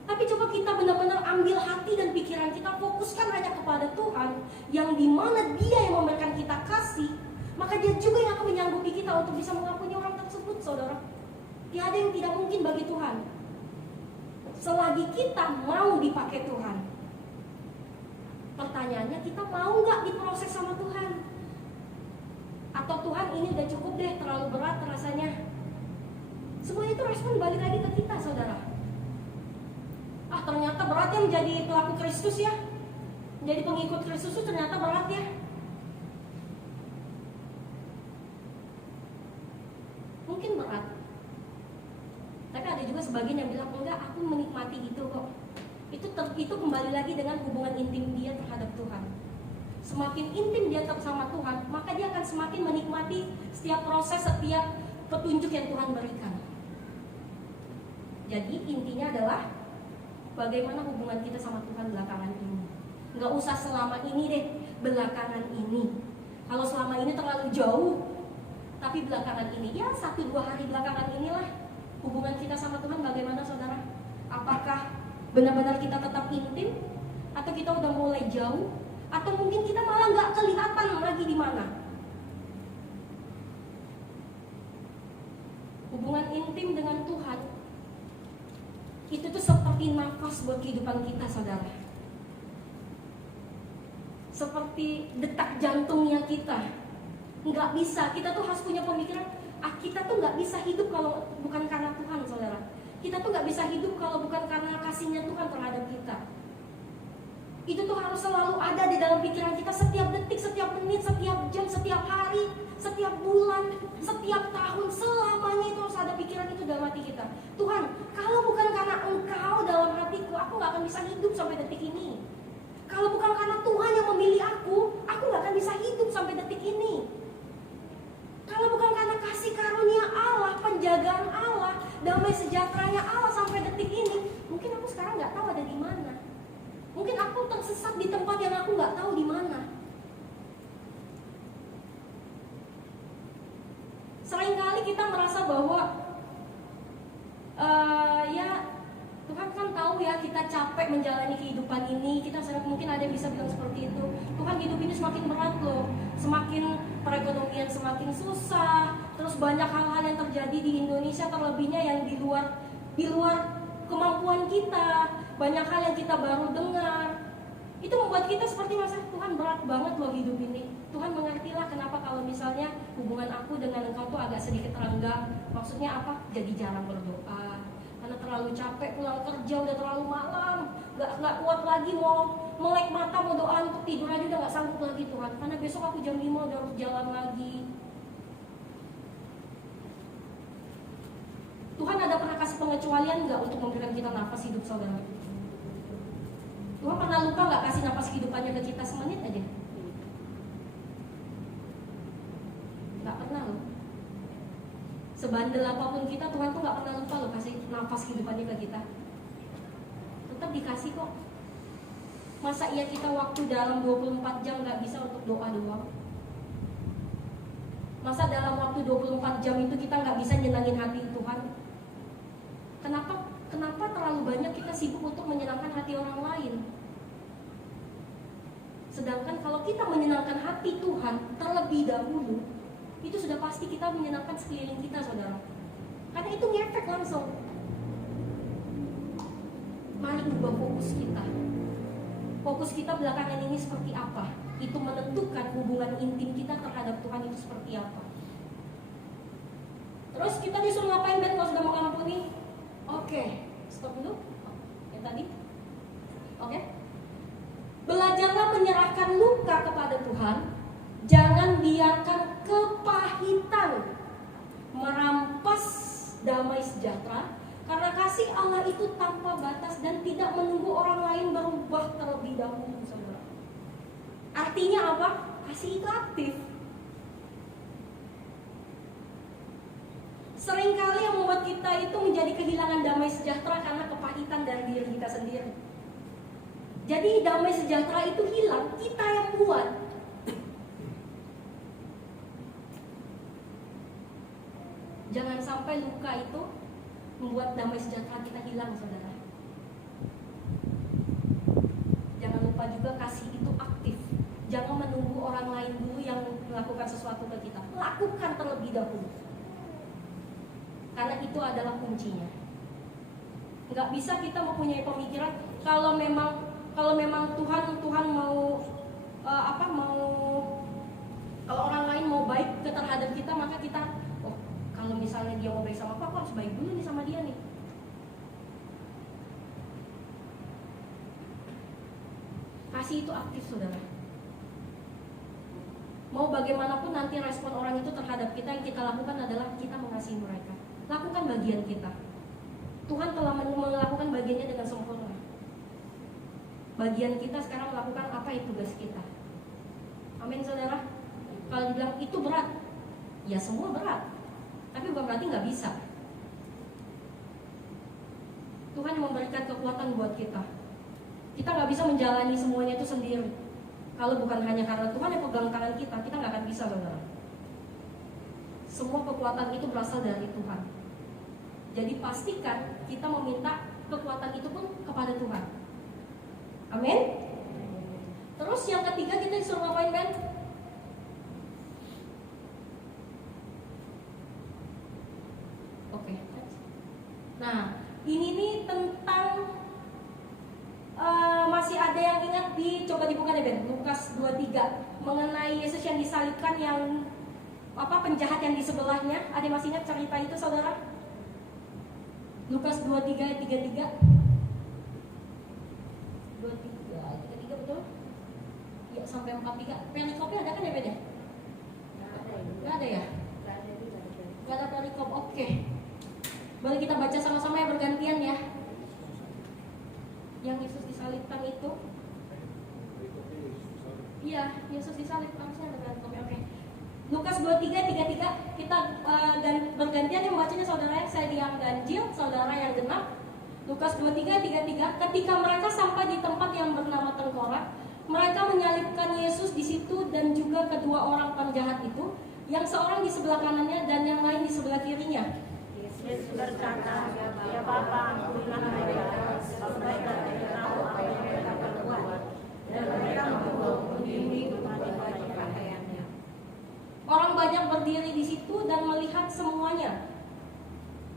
Tapi coba kita benar-benar ambil hati dan pikiran kita, fokuskan hanya kepada Tuhan, yang dimana Dia yang memberikan kita kasih, maka Dia juga yang akan menyanggupi kita untuk bisa mengampuni orang tersebut, saudara. Tiada yang tidak mungkin bagi Tuhan, selagi kita mau dipakai Tuhan. Pertanyaannya, kita mau nggak diproses sama Tuhan? Atau Tuhan ini udah cukup deh, terlalu berat rasanya? Semua itu respon balik lagi ke kita, saudara. Ternyata berat ya menjadi pelaku Kristus ya, menjadi pengikut Kristus itu ternyata berat ya. Mungkin berat, tapi ada juga sebagian yang bilang enggak, aku menikmati itu kok. Itu kembali lagi dengan hubungan intim dia terhadap Tuhan. Semakin intim dia sama Tuhan, maka dia akan semakin menikmati setiap proses, setiap petunjuk yang Tuhan berikan. Jadi intinya adalah bagaimana hubungan kita sama Tuhan belakangan ini. Nggak usah selama ini deh, belakangan ini. Kalau selama ini terlalu jauh, tapi belakangan ini ya 1-2 hari belakangan inilah Hubungan kita sama Tuhan bagaimana saudara? Apakah benar-benar kita tetap intim? Atau kita udah mulai jauh? Atau mungkin kita malah nggak kelihatan lagi di mana? Hubungan intim dengan Tuhan itu tuh seperti nafas buat kehidupan kita saudara. Seperti detak jantungnya kita. Nggak bisa, kita tuh harus punya pemikiran, kita tuh nggak bisa hidup kalau bukan karena Tuhan saudara. Kita tuh nggak bisa hidup kalau bukan karena kasihnya Tuhan terhadap kita. Itu tuh harus selalu ada di dalam pikiran kita setiap detik, setiap menit, setiap jam, setiap hari, setiap bulan, setiap tahun. Selamanya itu harus ada pikiran itu dalam hati kita. Tuhan, kalau bukan karena Engkau dalam hatiku, aku gak akan bisa hidup sampai detik ini. Kalau bukan karena Tuhan yang memilih aku gak akan bisa hidup sampai detik ini. Kalau bukan karena kasih karunia Allah, penjagaan Allah, damai sejahteranya Allah sampai detik ini, mungkin aku sekarang gak tahu ada di mana. Mungkin aku tersesat di tempat yang aku gak tahu di mana. Seringkali kita merasa bahwa ya Tuhan kan tahu ya kita capek menjalani kehidupan ini. Kita mungkin ada yang bisa bilang seperti itu. Tuhan, hidup ini semakin berat loh. Semakin perekonomian semakin susah. Terus banyak hal-hal yang terjadi di Indonesia, terlebihnya yang di luar kemampuan kita. Banyak hal yang kita baru dengar. Itu membuat kita seperti masa Tuhan berat banget loh hidup ini. Tuhan mengertilah kenapa kalau misalnya hubungan aku dengan Engkau tuh agak sedikit renggang. Maksudnya apa? Jadi jarang berdoa. Karena terlalu capek pulang kerja, udah terlalu malam, gak kuat lagi mau melek mata, mau doa untuk tidur aja udah gak sanggup lagi Tuhan. Karena besok aku jam 5 udah harus jalan lagi. Tuhan ada pernah kasih pengecualian gak untuk memberikan kita nafas hidup saudara? Tuhan pernah lupa gak kasih nafas kehidupannya ke kita semenit aja? Gak pernah loh. Sebandel apapun kita, Tuhan tuh gak pernah lupa loh kasih nafas kehidupannya ke kita. Tetap dikasih kok. Masa iya kita waktu dalam 24 jam gak bisa untuk doa doang? Masa dalam waktu 24 jam itu kita gak bisa nyenangin hati Tuhan? Kenapa terlalu banyak kita sibuk untuk menyenangkan hati orang lain? Sedangkan kalau kita menyenangkan hati Tuhan terlebih dahulu, itu sudah pasti kita menyenangkan sekeliling kita saudara. Karena itu ngefek langsung. Mari ubah fokus kita. Fokus kita belakangan ini seperti apa? Itu menentukan hubungan intim kita terhadap Tuhan itu seperti apa. Terus kita disuruh ngapain Ben kalau sudah mau ngampuni? Oke, stop dulu. Yang tadi. Oke. Belajarlah menyerahkan luka kepada Tuhan. Jangan biarkan kepahitan merampas damai sejahtera. Karena kasih Allah itu tanpa batas dan tidak menunggu orang lain berubah terlebih dahulu, saudara. Artinya apa? Kasih itu aktif. Seringkali yang membuat kita itu menjadi kehilangan damai sejahtera karena kepahitan dari diri kita sendiri. Jadi damai sejahtera itu hilang, kita yang buat. Jangan sampai luka itu membuat damai sejahtera kita hilang, saudara. Jangan lupa juga kasih itu aktif. Jangan menunggu orang lain dulu yang melakukan sesuatu ke kita. Lakukan terlebih dahulu. Karena itu adalah kuncinya. Nggak bisa kita mempunyai pemikiran kalau memang Tuhan mau kalau orang lain mau baik terhadap kita, maka kita kalau misalnya dia mau baik sama aku harus baik dulu nih sama dia nih. Kasih itu aktif, saudara. Mau bagaimanapun nanti respon orang itu terhadap kita, yang kita lakukan adalah kita mengasihi mereka. Lakukan bagian kita. Tuhan telah melakukan bagiannya dengan sempurna. Bagian kita sekarang melakukan apa yang tugas kita. Amin, saudara. Kalau dibilang itu berat, ya semua berat. Tapi bukan berarti nggak bisa. Tuhan yang memberikan kekuatan buat kita. Kita nggak bisa menjalani semuanya itu sendiri. Kalau bukan hanya karena Tuhan yang pegang tangan kita nggak akan bisa, saudara. Semua kekuatan itu berasal dari Tuhan. Jadi pastikan kita meminta kekuatan itu pun kepada Tuhan. Amin. Terus yang ketiga kita disuruh ngapain, Ben? Oke. Nah, ini nih tentang masih ada yang ingat coba dibuka deh, Ben, Lukas 23 mengenai Yesus yang disalibkan, yang penjahat yang di sebelahnya. Ada yang masih ingat cerita itu, saudara? Lukas 23 ayat 33. 23 betul? Ya, sampai 43. Perikopnya ada kan ya, Ben? Nggak ada ya? Nggak ada perikop. Oke. Boleh kita baca sama-sama ya, bergantian ya. Yang Yesus disalibkan itu. Iya, Yesus disalib, harusnya dengan kopi. Oke. Lukas 23:33 kita bergantian yang membacanya, saudara. Saya yang ganjil, saudara yang genap. Lukas 23:33. Ketika mereka sampai di tempat yang bernama Tengkorak, mereka menyalibkan Yesus di situ dan juga kedua orang penjahat itu, yang seorang di sebelah kanannya dan yang lain di sebelah kirinya. Yesus berkata, "Ya Bapa, ampunilah mereka, sebab mereka tidak tahu apa yang mereka perbuat." Dan mereka membimbing mati-mati pakaiannya. Orang banyak berdiri di situ dan melihat semuanya.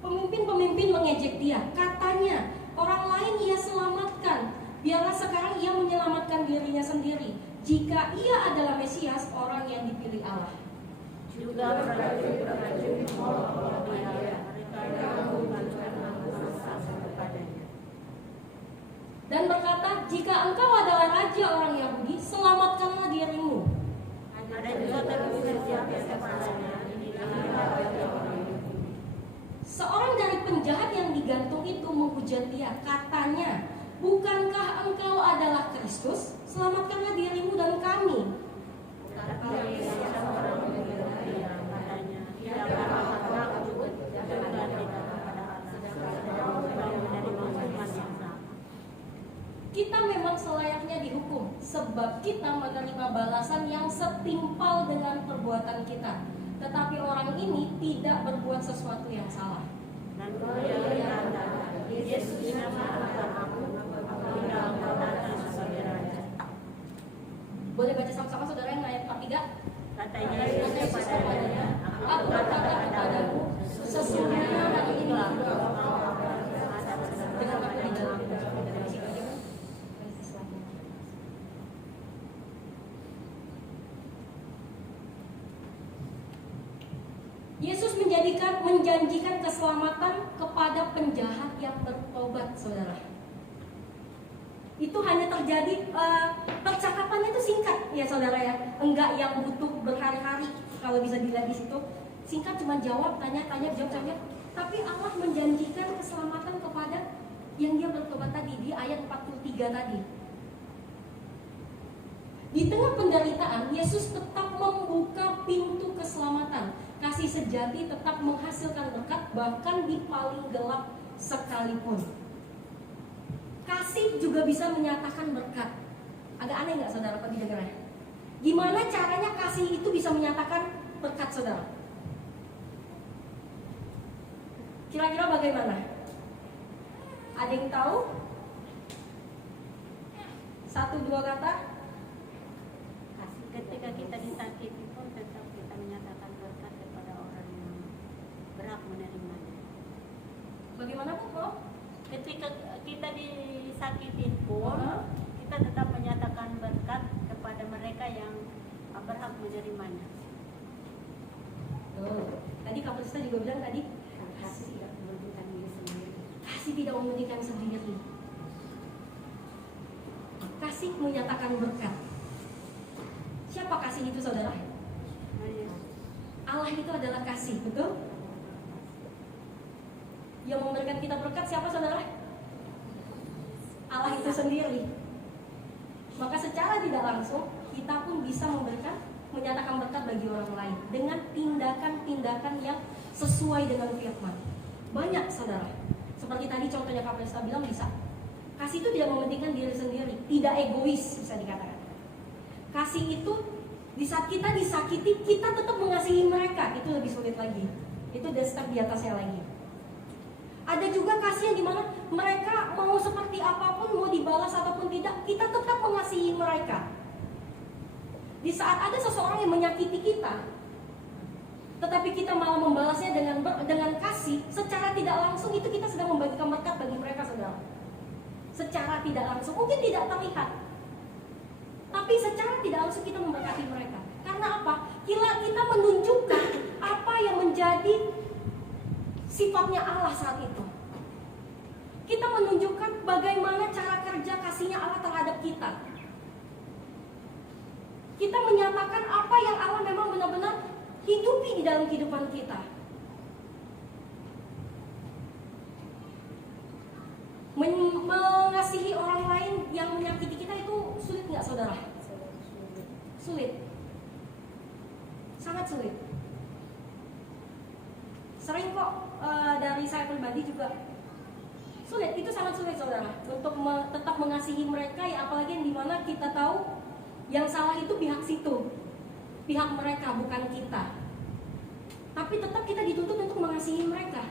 Pemimpin-pemimpin mengejek dia. Katanya, orang lain ia selamatkan. Biarlah sekarang ia menyelamatkan dirinya sendiri, jika ia adalah Mesias, orang yang dipilih Allah. Juga prajurit membawa dia. Mereka membubarkan massa kepadanya. Dan berkata, jika engkau adalah raja orang Yahudi, selamatkanlah dirimu. Ada juga tertulis di atas kepalanya, "Inilah raja orang Yahudi." Seorang dari penjahat yang digantung itu menghujat dia. Katanya, bukankah engkau adalah Kristus? Selamatkanlah dirimu dan kami. Tapi Yesus orang membela dia, katanya, "Tidaklah aku juga tidak kepada Allah, sedang menerima hukuman yang sama." Kita memang selayaknya dihukum, sebab kita menerima balasan yang setimpal dengan perbuatan kita. Tetapi orang ini tidak berbuat sesuatu yang salah. Dan dia berkata, "Yesus nama aku tidak engkau datang sebagai raja." Boleh baca sama-sama, saudara, yang ayat 43? Kata Yesus kepadanya, Aku berkata kepadamu, sesungguhnya hari ini dengan aku di dalam Yesus menjanjikan keselamatan kepada penjahat yang bertobat, saudara. Itu hanya terjadi, percakapannya itu singkat ya, saudara ya. Enggak yang butuh berhari-hari kalau bisa dilihat di situ. Singkat, cuma jawab, tanya-tanya, jawab. Tapi Allah menjanjikan keselamatan kepada yang dia bertobat tadi di ayat 43 tadi. Di tengah penderitaan, Yesus tetap membuka pintu keselamatan. Kasih sejati tetap menghasilkan berkat, bahkan di paling gelap sekalipun. Kasih juga bisa menyatakan berkat. Agak aneh nggak, saudara, kalau didengarnya? Gimana caranya kasih itu bisa menyatakan berkat, saudara? Kira-kira bagaimana? Ada yang tahu? 1-2 kata? Ketika kita disakiti pun tetap kita menyatakan berkat kepada orang yang berhak menerimanya. Bagaimana, Bu? Ketika kita disakitin pun kita tetap menyatakan berkat kepada mereka yang berhak menerimanya. Tadi Kak Prista juga bilang tadi, Kasih tidak mementingkan diri sendiri. kasih tidak mementingkan sendiri. Kasih menyatakan berkat. Siapa kasih itu, saudara? Allah itu adalah kasih, betul? Yang memberikan kita berkat siapa, saudara? Allah itu sendiri. Maka secara tidak langsung kita pun bisa menyatakan berkat bagi orang lain dengan tindakan-tindakan yang sesuai dengan firman. Banyak, saudara. Seperti tadi contohnya Kak Presta bilang, bisa. Kasih itu tidak mementingkan diri sendiri, tidak egois, bisa dikatakan. Kasih itu di saat kita disakiti, kita tetap mengasihi mereka. Itu lebih sulit lagi. Itu udah step di atasnya lagi. Ada juga kasih yang dimana mereka mau seperti apapun, mau dibalas ataupun tidak, kita tetap mengasihi mereka. Di saat ada seseorang yang menyakiti kita, tetapi kita malah membalasnya dengan kasih, secara tidak langsung itu kita sedang membagikan berkat bagi mereka, saudara. Secara tidak langsung, mungkin tidak terlihat, tapi secara tidak langsung kita memberkati mereka. Karena apa? Kita menunjukkan apa yang menjadi sifatnya Allah saat itu. Kita menunjukkan bagaimana cara kerja kasihnya Allah terhadap kita. Kita menyatakan apa yang Allah memang benar-benar hidupi di dalam kehidupan kita. Mengasihi orang lain yang menyakiti kita itu sulit nggak, saudara? Sulit. Sangat sulit. Sering kok dari saya pribadi juga sulit. Itu sangat sulit, saudara, untuk tetap mengasihi mereka, ya apalagi yang dimana kita tahu yang salah itu pihak situ, pihak mereka, bukan kita. Tapi tetap kita dituntut untuk mengasihi mereka,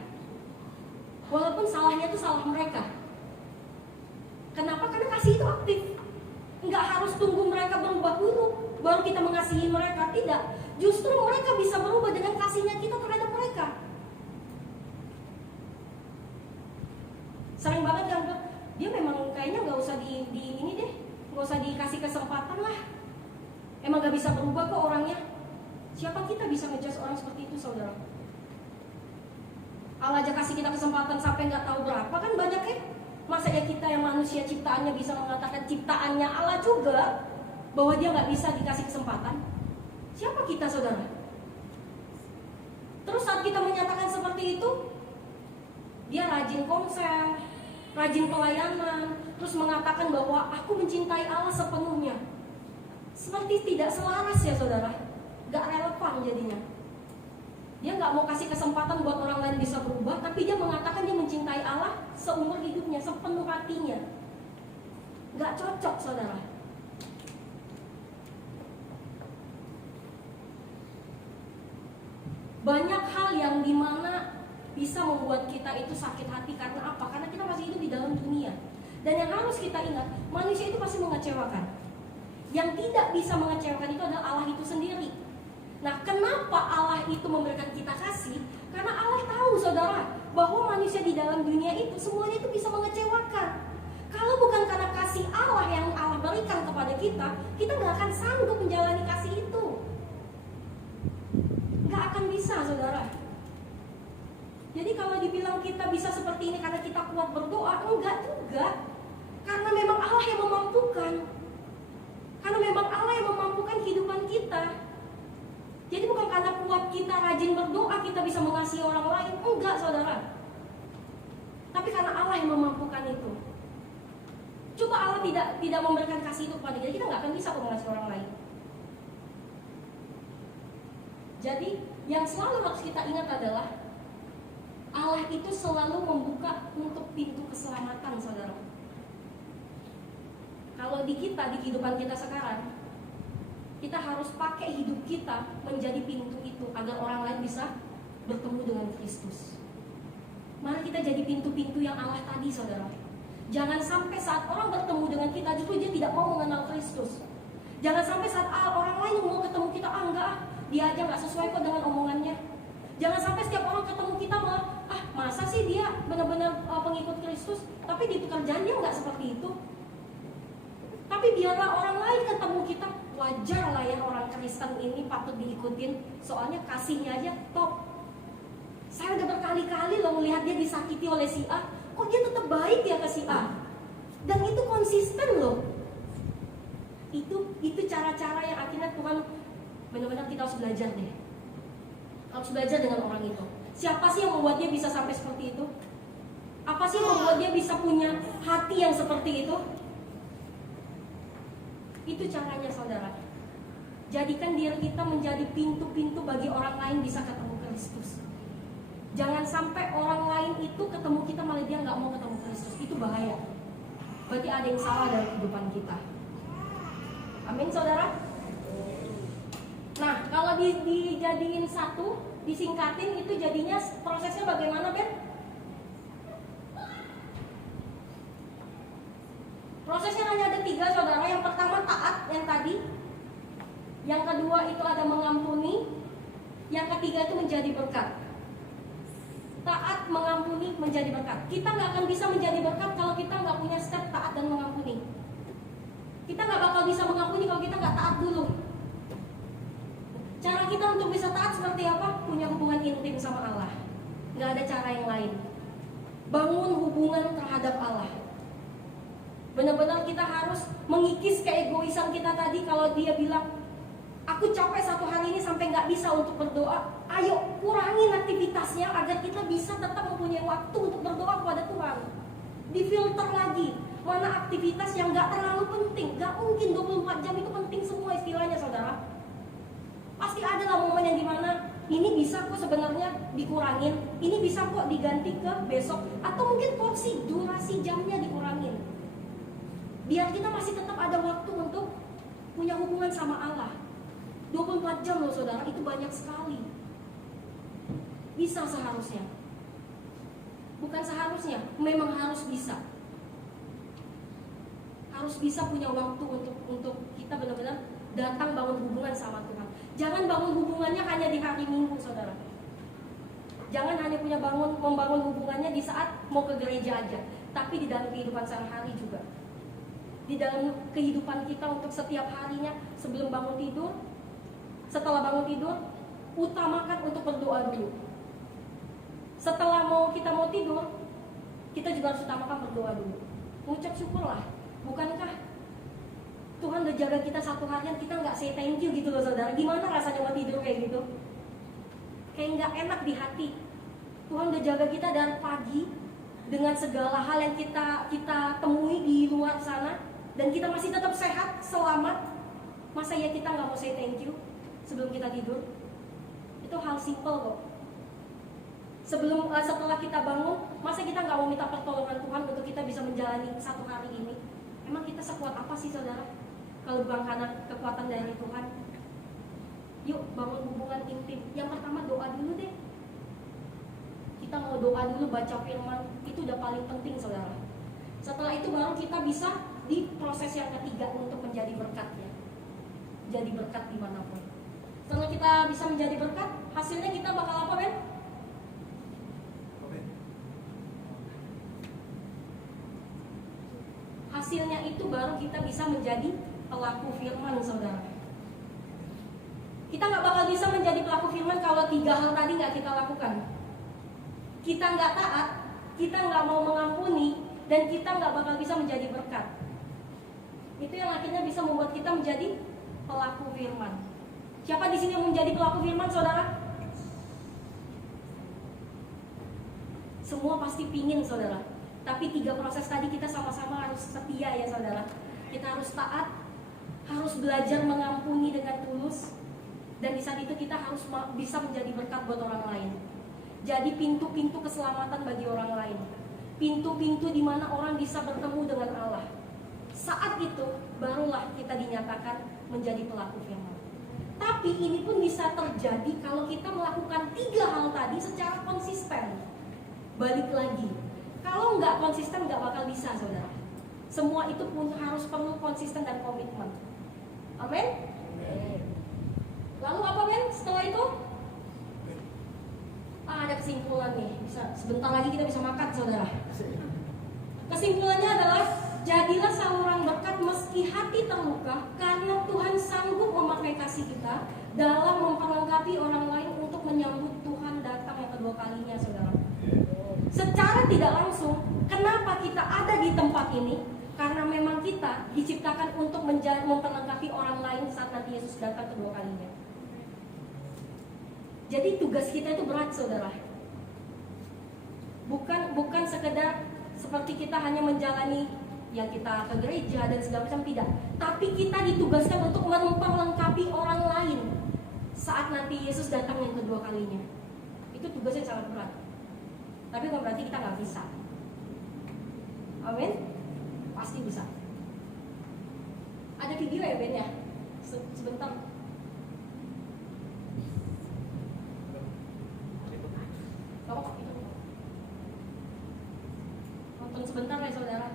walaupun salahnya itu salah mereka. Kenapa? Karena kasih itu aktif. Nggak harus tunggu mereka berubah dulu baru kita mengasihi mereka. Tidak. Justru mereka bisa berubah dengan kasihnya kita terhadap mereka. Sering banget kan, dia memang kayaknya nggak usah ini deh, nggak usah dikasih kesempatan lah. Emang gak bisa berubah kok orangnya. Siapa kita bisa ngejudge orang seperti itu, saudara? Allah aja kasih kita kesempatan sampai nggak tahu berapa, kan banyak ya. Masa ya kita yang manusia ciptaannya bisa mengatakan ciptaannya Allah juga bahwa dia nggak bisa dikasih kesempatan? Siapa kita, saudara? Terus saat kita menyatakan seperti itu, dia rajin konser, rajin pelayanan, terus mengatakan bahwa aku mencintai Allah sepenuhnya. Seperti tidak selaras ya, saudara. Gak relevan jadinya. Dia gak mau kasih kesempatan buat orang lain bisa berubah, tapi dia mengatakan dia mencintai Allah seumur hidupnya, sepenuh hatinya. Gak cocok, saudara. Banyak hal yang dimana bisa membuat kita itu sakit hati. Karena apa? Karena kita masih hidup di dalam dunia. Dan yang harus kita ingat, manusia itu pasti mengecewakan. Yang tidak bisa mengecewakan itu adalah Allah itu sendiri. Nah, kenapa Allah itu memberikan kita kasih? Karena Allah tahu, saudara, bahwa manusia di dalam dunia itu semuanya itu bisa mengecewakan. Kalau bukan karena kasih Allah yang Allah berikan kepada kita, kita nggak akan sanggup menjalani kasih itu. Nggak akan bisa, saudara. Jadi kalau dibilang kita bisa seperti ini karena kita kuat berdoa, enggak juga. Karena memang Allah yang memampukan. Karena memang Allah yang memampukan kehidupan kita. Jadi bukan karena kuat kita rajin berdoa kita bisa mengasihi orang lain. Enggak, saudara. Tapi karena Allah yang memampukan itu. Coba Allah tidak memberikan kasih itu kepada kita nggak akan bisa mengasihi orang lain. Jadi yang selalu harus kita ingat adalah Allah itu selalu membuka untuk pintu keselamatan, saudara. Kalau di kehidupan kita sekarang, kita harus pakai hidup kita menjadi pintu itu agar orang lain bisa bertemu dengan Kristus. Mari kita jadi pintu-pintu yang Allah tadi, saudara. Jangan sampai saat orang bertemu dengan kita justru dia tidak mau mengenal Kristus. Jangan sampai saat orang lain mau ketemu kita, enggak, dia aja nggak sesuai kok dengan omongannya. Jangan sampai setiap orang ketemu kita malah, masa sih dia benar-benar pengikut Kristus, tapi di pekerjaannya nggak seperti itu. Tapi biarlah orang lain ketemu kita, wajar lah ya orang Kristen ini patut diikutin, soalnya kasihnya aja top. Saya udah berkali-kali loh melihat dia disakiti oleh si A, kok dia tetap baik ya ke si A, dan itu konsisten loh. Itu cara-cara yang akhirnya Tuhan benar-benar kita harus belajar deh. Harus belajar dengan orang itu. Siapa sih yang membuat dia bisa sampai seperti itu? Apa sih yang membuat dia bisa punya hati yang seperti itu? Itu caranya, saudara. Jadikan diri kita menjadi pintu-pintu bagi orang lain bisa ketemu Kristus. Jangan sampai orang lain itu ketemu kita malah dia nggak mau ketemu Kristus. Itu bahaya. Berarti ada yang salah dalam kehidupan kita. Amin, saudara. Nah, kalau dijadiin satu, disingkatin, itu jadinya prosesnya bagaimana, Ben? Prosesnya hanya ada 3 saudara. Yang pertama taat yang tadi. Yang kedua itu ada mengampuni. Yang ketiga itu menjadi berkat. Taat, mengampuni, menjadi berkat. Kita nggak akan bisa menjadi berkat kalau kita nggak punya step taat dan mengampuni. Kita nggak bakal bisa mengampuni kalau kita nggak taat dulu. Cara kita untuk bisa taat seperti apa? Punya hubungan intim sama Allah. Nggak ada cara yang lain. Bangun hubungan terhadap Allah. Benar-benar kita harus mengikis keegoisan kita tadi. Kalau dia bilang, aku capek 1 hari ini sampai nggak bisa untuk berdoa. Ayo kurangin aktivitasnya agar kita bisa tetap mempunyai waktu untuk berdoa kepada Tuhan. Difilter lagi. Mana aktivitas yang nggak terlalu penting. Nggak mungkin 24 jam itu penting semua istilahnya saudara. Pasti ada lah momen yang dimana ini bisa kok sebenarnya dikurangin. Ini bisa kok diganti ke besok. Atau mungkin porsi durasi jamnya dikurangin. Biar kita masih tetap ada waktu untuk punya hubungan sama Allah. 24 jam loh saudara, itu banyak sekali. Bisa seharusnya. Bukan seharusnya, memang harus bisa. Harus bisa punya waktu untuk kita benar-benar datang bangun hubungan sama Tuhan. Jangan bangun hubungannya hanya di hari Minggu saudara. Jangan hanya membangun hubungannya di saat mau ke gereja aja, tapi di dalam kehidupan sehari-hari juga. Di dalam kehidupan kita untuk setiap harinya, sebelum bangun tidur, setelah bangun tidur, utamakan untuk berdoa dulu. Setelah kita mau tidur, kita juga harus utamakan berdoa dulu. Mengucap syukurlah. Bukankah Tuhan udah jaga kita 1 harian, kita nggak say thank you gitu loh saudara. Gimana rasanya mau tidur kayak gitu? Kayak nggak enak di hati. Tuhan udah jaga kita dari pagi dengan segala hal yang kita temui di luar sana, dan kita masih tetap sehat, selamat. Masa ya kita nggak mau say thank you sebelum kita tidur? Itu hal simple kok. Setelah kita bangun, masa kita nggak mau minta pertolongan Tuhan untuk kita bisa menjalani 1 hari ini? Emang kita sekuat apa sih saudara? Kalau bukan karena kekuatan dari Tuhan. Yuk bangun hubungan intim. Yang pertama doa dulu deh. Kita mau doa dulu, baca firman. Itu udah paling penting saudara. Setelah itu baru kita bisa di proses yang ketiga untuk menjadi berkat ya. Jadi berkat dimanapun. Setelah kita bisa menjadi berkat, hasilnya kita bakal apa Ben? Hasilnya itu baru kita bisa menjadi pelaku firman saudara. Kita nggak bakal bisa menjadi pelaku firman kalau 3 hal tadi nggak kita lakukan. Kita nggak taat, kita nggak mau mengampuni, dan kita nggak bakal bisa menjadi berkat. Itu yang akhirnya bisa membuat kita menjadi pelaku firman. Siapa di sini yang menjadi pelaku firman saudara? Semua pasti pingin saudara. Tapi 3 proses tadi kita sama-sama harus setia ya saudara. Kita harus taat, harus belajar mengampuni dengan tulus, dan di saat itu kita harus bisa menjadi berkat buat orang lain. Jadi pintu-pintu keselamatan bagi orang lain. Pintu-pintu di mana orang bisa bertemu dengan Allah. Saat itu barulah kita dinyatakan menjadi pelaku firman. Tapi ini pun bisa terjadi kalau kita melakukan 3 hal tadi secara konsisten. Balik lagi, kalau nggak konsisten nggak bakal bisa saudara. Semua itu pun harus perlu konsisten dan komitmen. Amin. Lalu apa Ben? Setelah itu ada kesimpulan nih. Sebentar lagi kita bisa makan saudara. Kesimpulannya adalah jadilah saluran berkat meski hati terluka, karena Tuhan sanggup memakai kasih kita dalam memperlengkapi orang lain untuk menyambut Tuhan datang yang kedua kalinya saudara. Secara tidak langsung, kenapa kita ada di tempat ini? Karena memang kita diciptakan untuk memperlengkapi orang lain saat nanti Yesus datang kedua kalinya. Jadi tugas kita itu berat saudara. Bukan sekedar seperti kita hanya menjalani yang kita ke gereja dan segala macam, tidak. Tapi kita ditugaskan untuk memperlengkapi orang lain saat nanti Yesus datang yang kedua kalinya. Itu tugasnya sangat berat. Tapi bukan berarti kita nggak bisa. Amin. Pasti bisa. Ada video ya Ben ya? Sebentar. Nonton sebentar ya saudara.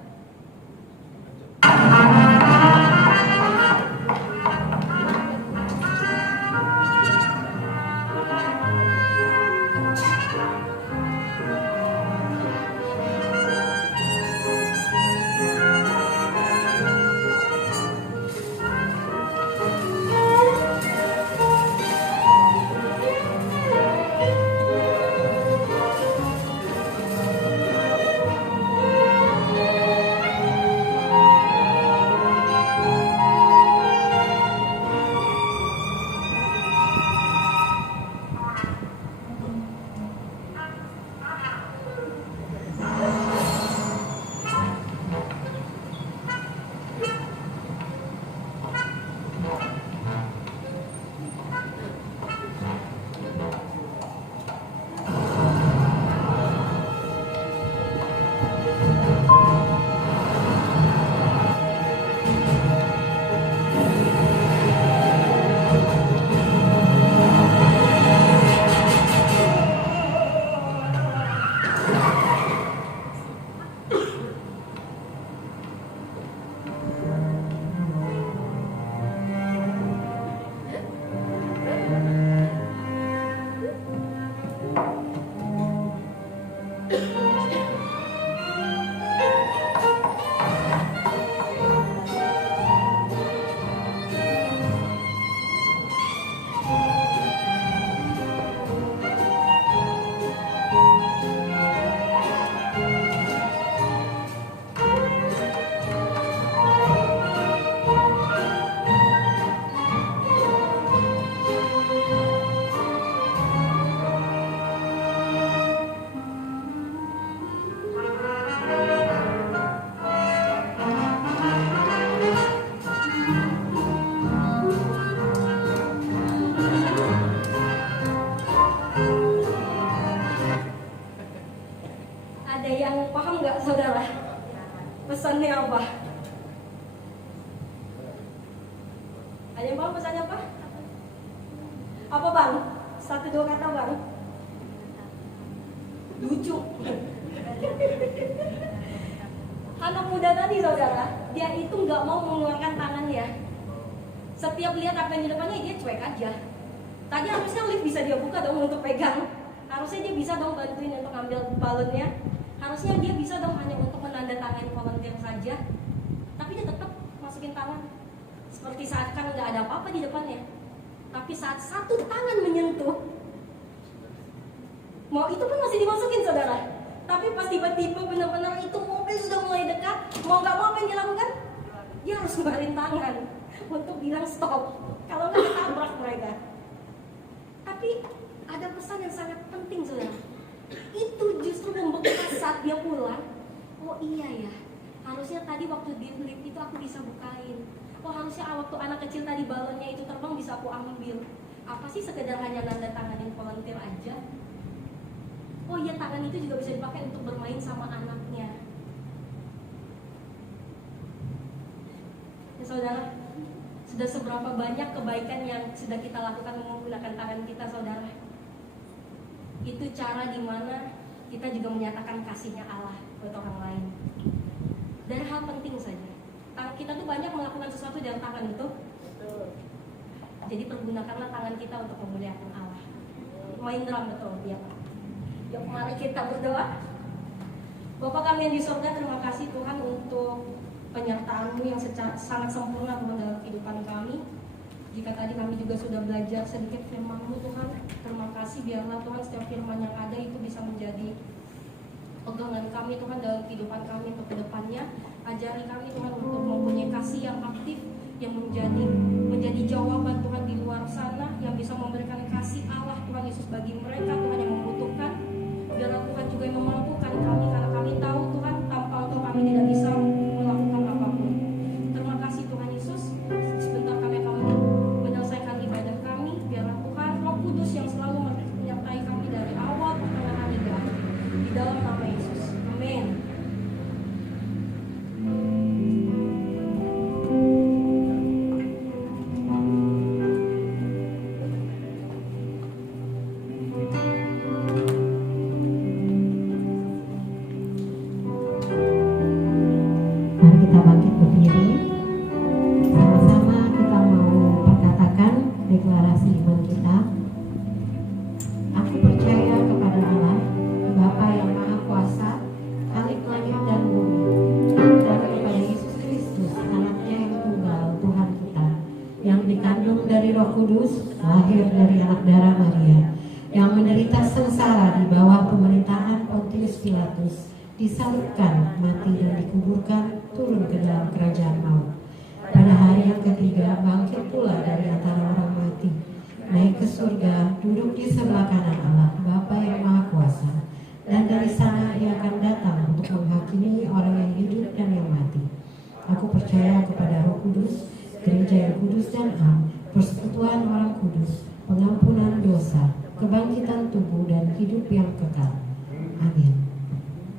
Ada yang paham pesannya apa? Apa bang? 1-2 kata bang. Lucu. Anak muda tadi saudara, dia itu nggak mau mengeluarkan tangannya. Setiap lihat apa yang di depannya dia cuek aja. Tadi harusnya lift bisa dia buka dong untuk pegang. Harusnya dia bisa dong bantuin untuk ambil balonnya. Harusnya dia bisa dong hanya untuk menandatangani volunteer saja. Tapi dia tetap masukin tangan. Seperti seakan nggak ada apa-apa di depannya. Tapi saat satu tangan menyentuh, mau itu pun masih dimasukin saudara. Tapi pas tiba-tiba benar-benar itu mobil sudah mulai dekat, mau nggak mau apa yang dilakukan? Dia harus ngeluarin tangan untuk bilang stop. Kalau nggak ditabrak mereka. Tapi ada pesan yang sangat penting saudara. Itu justru membekas saat dia pulang. Oh iya ya, harusnya tadi waktu di lift itu aku bisa bukain. Oh harusnya waktu anak kecil tadi balonnya itu terbang bisa aku ambil. Apa sih sekedar hanya nanda tanganin volunteer aja? Oh iya, tangan itu juga bisa dipakai untuk bermain sama anaknya. Ya saudara, sudah seberapa banyak kebaikan yang sudah kita lakukan menggunakan tangan kita saudara. Itu cara dimana kita juga menyatakan kasihnya Allah buat orang lain. Dan hal penting saja, kita tuh banyak melakukan sesuatu dengan tangan, betul? Jadi pergunakanlah tangan kita untuk memuliakan Allah. Main drum betul, ya Pak. Yuk mari kita berdoa. Bapa kami yang di surga, terima kasih Tuhan untuk penyertaan-Mu yang sangat sempurna Tuhan dalam kehidupan kami. Jika tadi kami juga sudah belajar sedikit firman-Mu Tuhan, terima kasih biarlah Tuhan setiap firman yang ada itu bisa menjadi pegangan kami Tuhan dalam kehidupan kami untuk kedepannya. Ajari kami Tuhan untuk mempunyai kasih yang aktif, yang menjadi jawaban Tuhan di luar sana, yang bisa memberikan kasih Allah Tuhan Yesus bagi mereka Tuhan yang membutuhkan. Biarlah Tuhan juga yang memampukan kami, karena kami tahu Tuhan tanpa Engkau kami tidak bisa melakukan apapun. Terima kasih Tuhan Yesus. Sebentar kami akan menyelesaikan ibadah kami. Biarlah Tuhan Roh Kudus yang selalu menyertai kami dari awal pertengahan hingga akhir. Di dalam nama Yesus. Amin. Mari kita bangkit berdiri. Sama-sama kita mau perkatakan deklarasi iman kita. Aku percaya kepada Allah, Bapa yang Maha Kuasa, Khalik langit dan bumi, dan kepada Yesus Kristus, anaknya yang tunggal, Tuhan kita, yang dikandung dari Roh Kudus, lahir dari anak darah Maria, yang menderita sengsara di bawah pemerintahan Pontius Pilatus, disalibkan, mati dan dikuburkan, turun ke dalam kerajaan maut. Pada hari yang ketiga bangkit pula dari antara orang mati, naik ke surga, duduk di sebelah kanan Allah, Bapa yang Maha Kuasa, dan dari sana ia akan datang untuk menghakimi orang yang hidup dan yang mati. Aku percaya kepada Roh Kudus, gereja yang kudus dan am, persekutuan orang kudus, pengampunan dosa, kebangkitan tubuh dan hidup yang kekal. Amin.